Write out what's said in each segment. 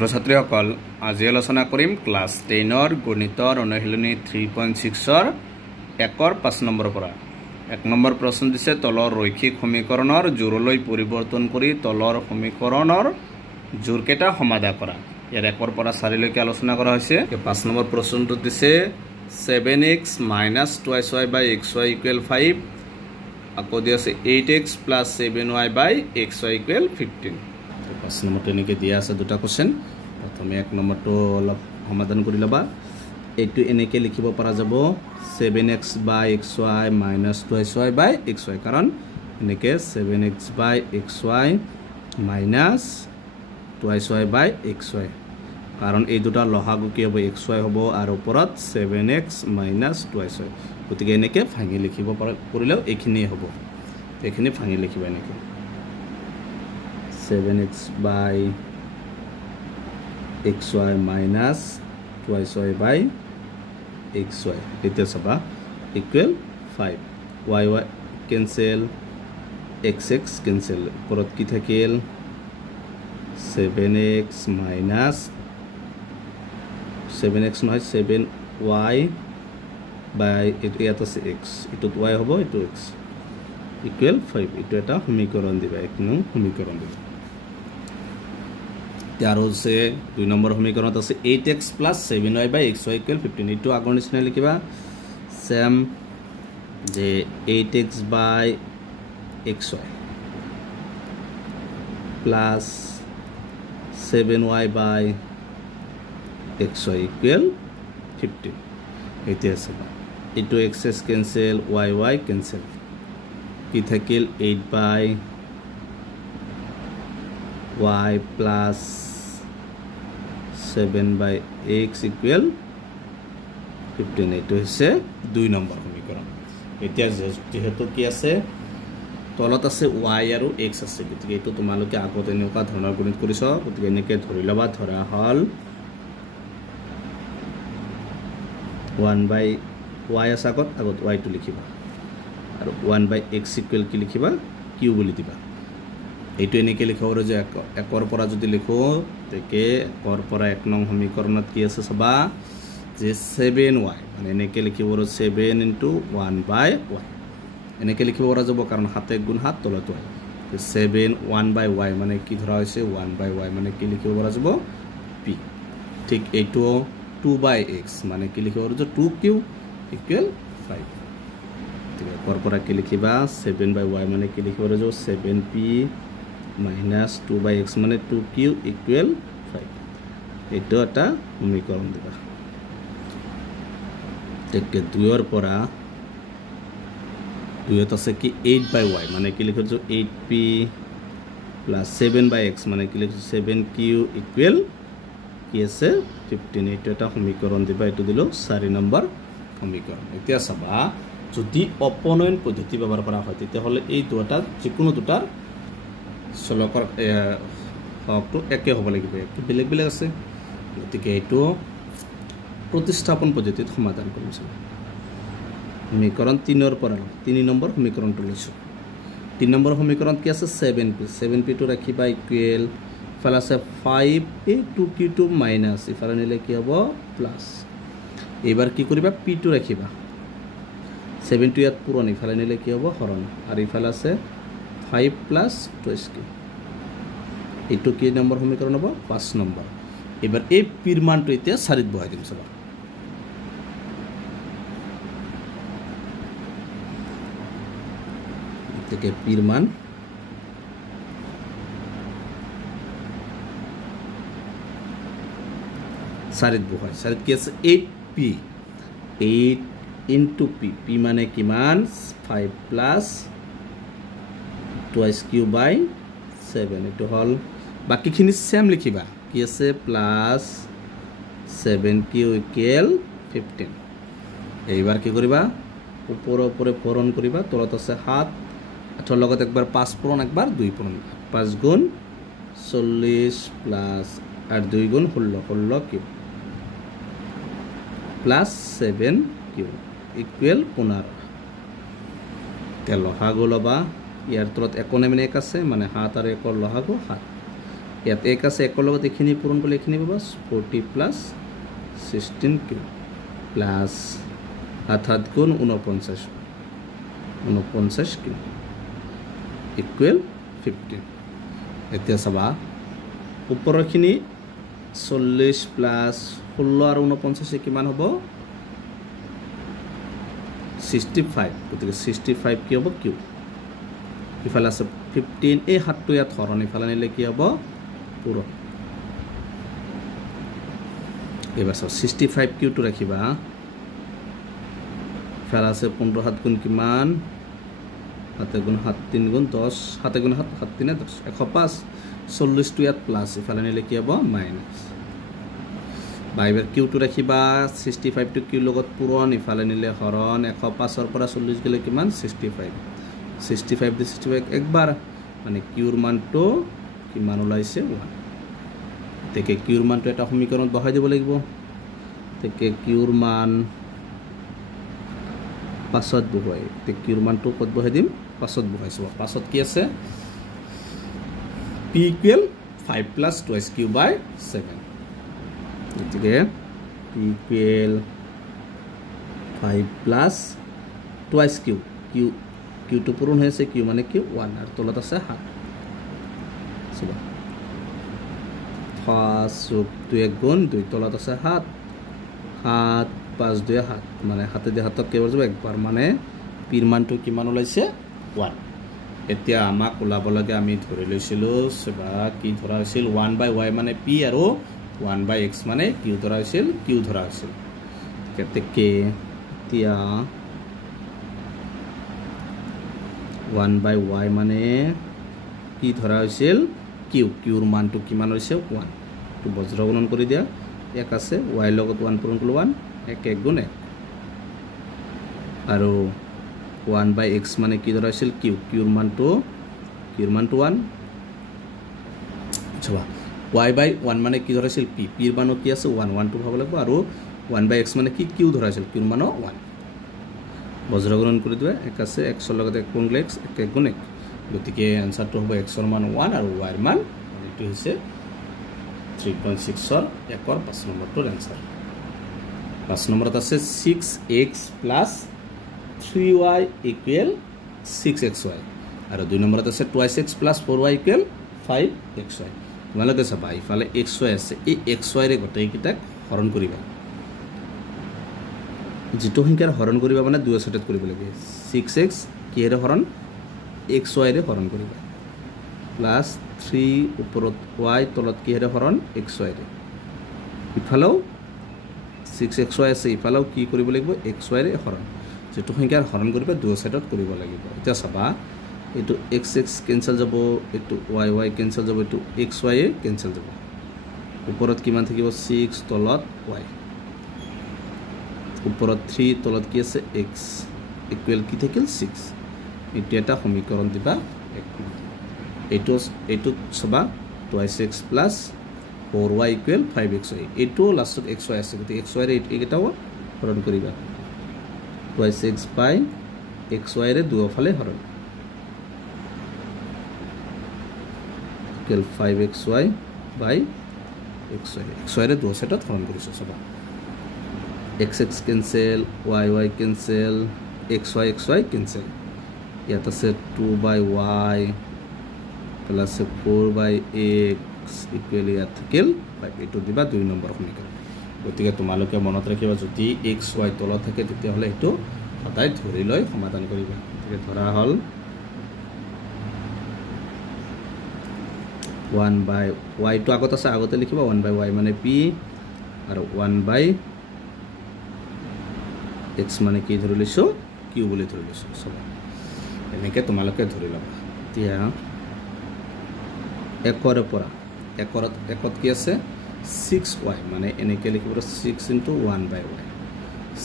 ছাত্ৰীসকল আজি আলোচনা কৰিম ক্লাছ 10ৰ গণিতৰ অনুশীলনী 3.6ৰ 1ৰ 5 নম্বৰৰ পৰা 1 নম্বৰ প্ৰশ্ন দিছে তলৰ ৰৈখিক সমীকৰণৰ জোৰলৈ পৰিৱৰ্তন কৰি তলৰ সমীকৰণৰ জোৰকেইটা সমাধান কৰা ইয়াৰ 1ৰ পৰা 4 লৈকে আলোচনা কৰা হৈছে 5 নম্বৰ প্ৰশ্নটো দিছে 7x - 2y / xy = 5 আকৌ দি আছে 8x + 7y / xy = 15 5 নম্বৰটো এনেকৈ দিয়া আছে দুটা কোৱেশ্চন প্ৰথমে 1 নম্বৰটো অলপ সমাধান কৰি লবা এইটো এনেকৈ লিখিব পৰা যাব 7x / xy - 2y / xy কাৰণ এনেকৈ 7x / xy - 2y / xy কাৰণ এই দুটা লহাগু কি হ'ব xy হ'ব আৰু ওপৰত 7x - 2y গতিকে এনেকৈ ভাঙি লিখিব পৰিলেও এইখিনি হ'ব এইখিনি ভাঙি লিখিবা এনেকৈ 7x / xy minus 2y / xy এতিয়া চাবা equal 5 y cancel x cancel ওপৰত কি থাকিল 7x minus 7x নহয় 7y by ইয়াত আছে x এটোত y হ'ব এটো x equal 5 এটো এটা সমীকৰণ দিবা এক নং সমীকৰণ দিবা আৰু সে 2 নম্বৰ সমীকৰণত আছে 8x + 7y / xy = 15 এটো আগৰ নিচিনা লিখিবা সেম যে 8x / xy plus 7y / xy = 15 এতিয়া চাবা এটো x cancel y cancel কি থাকিল 8 / y plus 7 / x = 15 এটো হৈছে 2 নম্বৰ সমীকৰণ এতিয়া যেহেতু কি আছে তলত আছে y আৰু x আছে গতিকে এটো তোমালোকে আগত এনেকুৱা ধৰণৰ গণিত কৰিছ গতিকে এনেকৈ ধৰি লবা ধৰা হল 1/y আছে আগত y টো লিখিবা আৰু 1/x = কি লিখিবা q বুলি দিবা এইটো এনেকৈ লিখা আৰু যে 1ৰ পৰা যদি লিখো তেকে 1ৰ পৰা 1 নং সমীকৰণত কি আছে চাবা যে 7y মানে এনেকৈ লিখিব আৰু 7 * 1/y এনেকৈ লিখিব পৰা যাব কাৰণ 7 * 1 7 তলত y 7 1/y মানে কি ধৰা হৈছে 1/y মানে কি লিখিব পৰা যাব p ঠিক এইটো 2/x মানে কি লিখিব আৰু 2q = 5 ঠিক 1ৰ পৰা কি লিখিবা 7/y মানে কি লিখিব আৰু 7p minus 2/x মানে 2q = 5 এইটো এটা সমীকৰণ দিবা তেকে 2ৰ পৰা 2ত আছে কি 8/y মানে কি লিখিছো 8p + 7/x মানে কি লিখিছো 7q = কি আছে 15 এইটো এটা সমীকৰণ দিবা এইটো দিলো 4 নম্বৰ সমীকৰণ এতিয়া চাবা যদি অপনয়ন পদ্ধতি ব্যৱহাৰ কৰা হয় তেতিয়া হলে এই দুটা যিকোনো দুটাৰ চলকৰ হকটো একে হ'ব লাগিব একটু বেলেগ বেলেগ আছে গতিকে এইটো প্ৰতিস্থাপন পদ্ধতিত সমাধান কৰিম সমীকৰণ 3ৰ পৰা 3 নম্বৰ সমীকৰণটো লৈছো 3 নম্বৰ সমীকৰণত কি আছে 7p টো ৰাখিবা ইকুৱেল ফাল আছে 5a 2q মাইনাস ইফালে নিলে কি হ'ব প্লাস এবাৰ কি কৰিবা p টো ৰাখিবা 7 টো ইয়াত পূৰণ ইফালে নিলে কি হ'ব হৰণ আৰু ইফালে আছে 5 + 2q এইটো কি নম্বৰ সমীকৰণ হ'ব 5 নম্বৰ এবাৰ এই পিৰ মানটো এতিয়া 4ত বহাই দিম চাবা এতে পিৰ মান 4ত বহাই 4ত কি আছে 8p 8 * p p মানে কিমান 5 + 2q / 7 এটো হল বাকিখিনি সেম লিখিবা কি আছে প্লাস 7q = 15 এইবাৰ কি কৰিবা ওপৰে পূৰণ কৰিবা তলত আছে 7 8ৰ লগত একবাৰ 5 পূৰণ একবাৰ 2 পূৰণ 5 গুণ 40 প্লাস আর 2 গুণ 16 16q প্লাস 7q = 15 তেল লহাগু লবা ইয়াৰ তলত একোনে মানে এক আছে মানে 7 আৰু 1ৰ লহাগু 7 ইয়াত 1 আছে 1 লগত এখিনি পূৰণ কৰিলে এখিনি পাবা 40 প্লাছ 16 কিউ প্লাছ 7 গুণ 49 কিউ ইকুৱেল 15 এতিয়া চাবা ওপৰৰখিনি 40 প্লাছ 16 আৰু 49 কিমান হ'ব 65 গতিকে 65 কি হ'ব কিউ ইফালে আছে 15 এই হাতটো ইয়াত হৰণ ইফালে নিলে কি হ'ব পূৰণ এবাৰ চাও 65 কিউটো ৰাখিবা ইফালে আছে 15 7 গুণ কিমান 7 গুণ 7 3 গুণ 10 7 গুণ 7 7 3 10 105 40 টো ইয়াত প্লাছ ইফালে নিলে কি হ'ব মাইনাছ বাইবাৰ কিউটো ৰাখিবা 65 টো কিউ লগত পূৰণ ইফালে নিলে হৰণ 105 ৰ পৰা 40 গলে কিমান 65 দি 65 একবাৰ মানে কিউৰ মানটো কিমান ওলাইছে 1 তেকে কিউৰ মানটো এটা সমীকৰণত বহাই দিব লাগিব তেকে কিউৰ মান 5ত বহাই তে কিউৰ মানটো কত বহাই দিম 5ত বহাইছো 5ত কি আছে p ইকুৱেল 5 প্লাছ 2q বাই 7 গতিকে p ইকুৱেল 5 প্লাছ 2q কিউটো পূৰণ হৈ আছে কিউ মানে কি 1 আৰু তলত আছে 7 চবা 5 যোগ 2 গুণ 2 তলত আছে 7 7 5 2 7 মানে 7 দিয়ে 7ত কেইবাৰ যাব একবাৰ মানে পিৰ মানটো কিমান ওলাইছে 1 এতিয়া আমাক ওলাব লাগে আমি ধৰি লৈছিলো চবা কি ধৰা হৈছিল 1/y মানে p আৰু 1/x মানে q ধৰা হৈছিল কেতেকে এতিয়া 1/y মানে কি ধৰা হৈছিল কিউৰ মানটো কিমান হৈছে 1 তো বজ্ৰগণন কৰি দিয়া 1 আছে y লগত 1 পূৰণ কৰিলে 1 1 গুণ 1 আৰু 1/x মানে কি ধৰা হৈছিল কিউৰ মানটো 1 চাবা y/1 মানে কি ধৰা হৈছিল পিৰ মানো কি আছে 1 টো ভাব লাগিব আৰু 1/x মানে কি কিউ ধৰা হৈছিল কিউৰ মানো 1 বজ্ৰগণন কৰি দিয়া 1 আছে x ৰ লগত 1 গুণ x 1 গুণ 1 গতিকে আনসাৰটো হ'ব x ৰ মান 1 আৰু y ৰ মান এটো হৈছে 3.6 ৰ 1 ৰ 5 নম্বৰটোৰ আনসাৰ 5 নম্বৰত আছে 6x plus 3y equal 6xy আৰু 2 নম্বৰত আছে 2x plus 4y equal 5xy তোমালোকে চাবা ইফালে xy আছে এই xy ৰে গোটেইকিটাক হৰণ কৰিবা যেটো সংখ্যাৰ হৰণ কৰিবা মানে 2 সেটত কৰিব লাগে 6x কিহেৰে হৰণ xy ৰে হৰণ কৰিবা প্লাস 3 ওপৰত y তলত কিহেৰে হৰণ xy ৰে ইফালেও 6xy আছে ইফালেও কি কৰিব লাগিব xy ৰে হৰণ যেটো সংখ্যাৰ হৰণ কৰিবা 2 সেটত কৰিব লাগিব এটা চাবা এটো x কেনসেল যাব এটো y কেনসেল যাব এটো xy কেনসেল যাব ওপৰত কিমান থাকিব 6 তলত y ওপৰত 3 তলত কি আছে x ইকুৱেল কি থাকিল 6 এটো এটা সমীকৰণ দিবা এটো সবা 2x plus 4y equal 5xy এটো লাষ্টত xy আছে গতি xy ৰে এটাও হৰণ কৰিবা 2x by xy ৰে দুফালে হৰণ equal 5xy by xy ৰে দুটা সেটত হৰণ কৰিছো সবা x cancel y cancel xy cancel ইয়াত আছে 2/y plus 4/x equal ইয়াত থাকিল 5 এটো দিবা 2 নম্বৰ সমীকৰণ গতিকে তোমালোকে মনত ৰাখিবা যদি xy তলত থাকে তেতিয়া হলে এটো সদায় ধৰি লৈ সমাধান কৰিবা গতিকে ধৰা হল 1/y টো আগত আছে আগতে লিখিবা 1/y মানে p আৰু 1/x মানে কি ধৰি লৈছো q বুলি ধৰি লৈছো সব এনেকে তোমালোকে ধৰি লবা এতিয়া একৰ পৰা একত কি আছে 6y মানে এনেকে লিখিব 6 into 1/y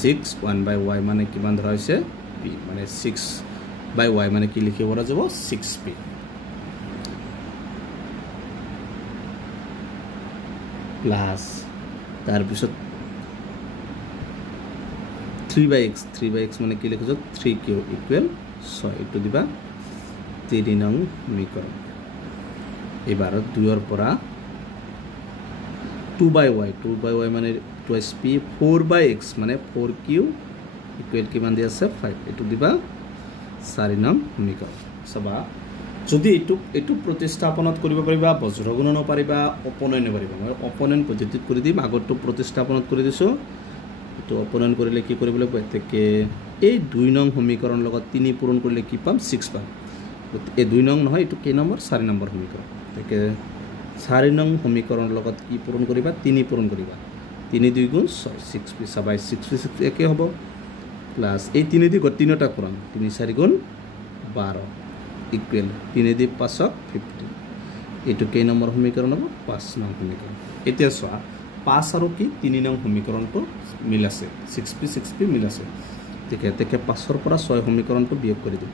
6 1/y মানে কিমান ধৰা হৈছে p মানে 6/y মানে কি লিখিব পৰা যাব 6p প্লাস তাৰ পিছত 3/x মানে কি লিখিছো 3q equal 6 এটো দিবা 3 নং সমীকৰণ এবাৰ 2 ৰ পৰা 2/y মানে 2sp 4/x মানে 4q ইকুৱেল কিমান দি আছে 5 এটো দিবা 4 নং সমীকৰণ সবা যদি এটো প্ৰতিস্থাপনত কৰিব পাৰিবা বজ্ৰগুণন পাৰিবা অপনয়ন পাৰিবা মই অপনয়ন পদ্ধতিত কৰি দিম আগৰটো প্ৰতিস্থাপনত কৰি দিছো এটো অপনয়ন কৰিলে কি কৰিব লাগিব এতেকে এই 2 নং সমীকৰণ লগত 3 পূৰণ কৰিলে কি পাম 6 পাম এই 2 নং নহয় এটো কি নম্বৰ 4 নম্বৰ সমীকৰণ এতেকে 4 নং সমীকৰণ লগত কি পূৰণ কৰিবা 3 পূৰণ কৰিবা 3 2 গুণ 6 6p সবাই 6 একে হ'ব প্লাস এই 3 দি গত 3টা পূৰণ 3 4 গুণ 12 ইকুৱেল 3 দি 5 15 এটো কেই নম্বৰ সমীকৰণ হ'ব 5 নং সমীকৰণ এতিয়া চোৱা 5 আৰু কি 3 নং সমীকৰণটো মিল আছে 6p মিল আছে তেকে 5 ৰ পৰা 6 সমীকৰণটো বিয়োগ কৰি দিম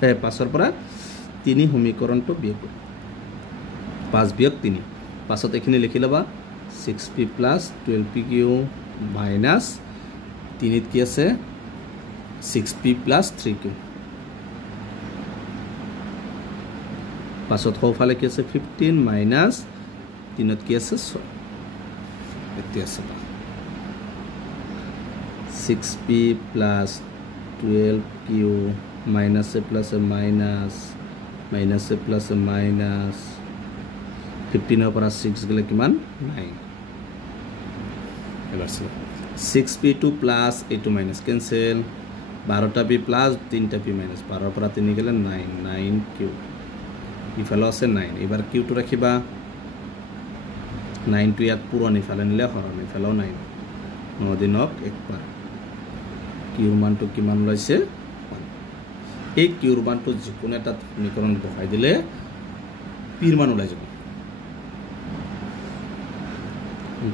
5 ৰ পৰা 3 সমীকৰণটো বিয়োগ কৰি 5 বিয়োগ 3 5ত এখিনি লিখি লবা 6p plus 12pq minus 3 কি আছে 6p plus 3q 5ত হফালে কি আছে 15 minus 3ত কি আছে 6 এতি আছে 6p plus 12q minus a plus a minus a plus a minus 15 ৰ পৰা 6 গলে কিমান 9 এবাৰ 6p2 plus a2 minus cancel 12টা p plus 3টা p minus 12 ৰ পৰা 3 গলে 9q ইফালে আছে 9 এবাৰ q টো ৰাখিবা 9 টো ইয়াত পূৰণ ইফালে নিলে হৰণ ইফালেও 9 9 দিনক একবাৰ q মানটো কিমান লৈছে এই q মানটো যিকোনো এটা সমীকৰণ বহাই দিলে p মান ওলাই যাব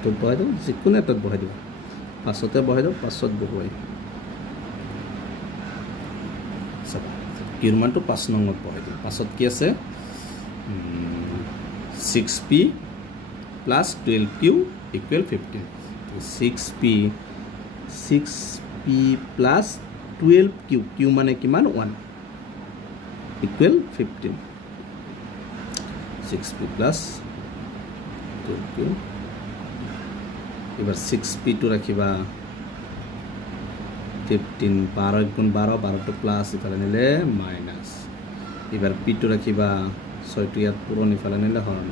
তো বহাই দাও যিকোনো এটা বহাই দিব পাছতে বহাই দাও পাছত বহাই সব কিৰ মানটো 5 নম্বৰত বহাই দিও পাছত কি আছে 6p plus 12q equal 15 6p plus 12q q মানে কিমান 1 equal 15 6p plus 12q এবার 6p2 রাখিবা 15 12 গুণ 12 12 টো প্লাস ইফালে নিলে মাইনাস এবার p2 রাখিবা 6 টো ইয়াত পূরণ ইফালে নিলে হরণ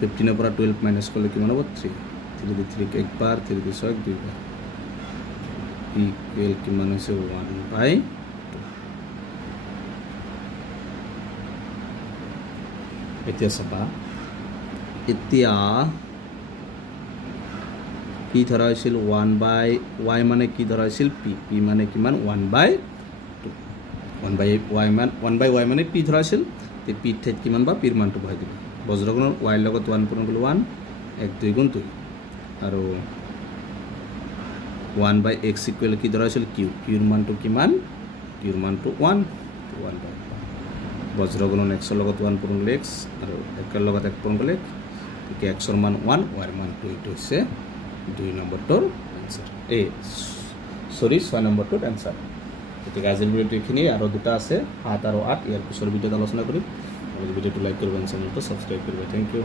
15 এর পৰা 12 মাইনাস করলে কিমান হ'ব 3 3 দি 3 কে একবার 3 দি 6 দুইবার ইকুয়াল কিমান হৈছে 1/2 এতিয়া সবা এতিয়া কি ধৰা হৈছিল 1/y মানে কি ধৰা হৈছিল p মানে কিমান 1/2 1/y মানে p ধৰা হৈছিল তে p ঠেত কিমান বা p ৰ মানটো বহাই দিব বজ্ৰগুণৰ y লগত 1 পূৰণ কৰিলে 1 1 2 গুণ 2 আৰু 1/x ইকুৱেল কি ধৰা হৈছিল q ৰ মানটো কিমান q ৰ মানটো 1 1/2 বজ্ৰগুণৰ x ৰ লগত 1 পূৰণ কৰিলে x আৰু x ৰ লগত 1 পূৰণ কৰিলে তেতিয়া x ৰ মান 1 y ৰ মানটো এইটো হৈছে 2 নম্বৰটোৰ আনসাৰ সৰি 6 নম্বৰটোৰ আনসাৰ এতিয়া আজিৰ ভিডিওটো এখিনি আৰু দুটা আছে 7 আৰু 8 ইয়াৰ পিছৰ ভিডিওত আলোচনা কৰিম ভিডিওটো লাইক কৰিবা চেনেলটো সাবস্ক্ৰাইব কৰিবা থ্যাংক ইউ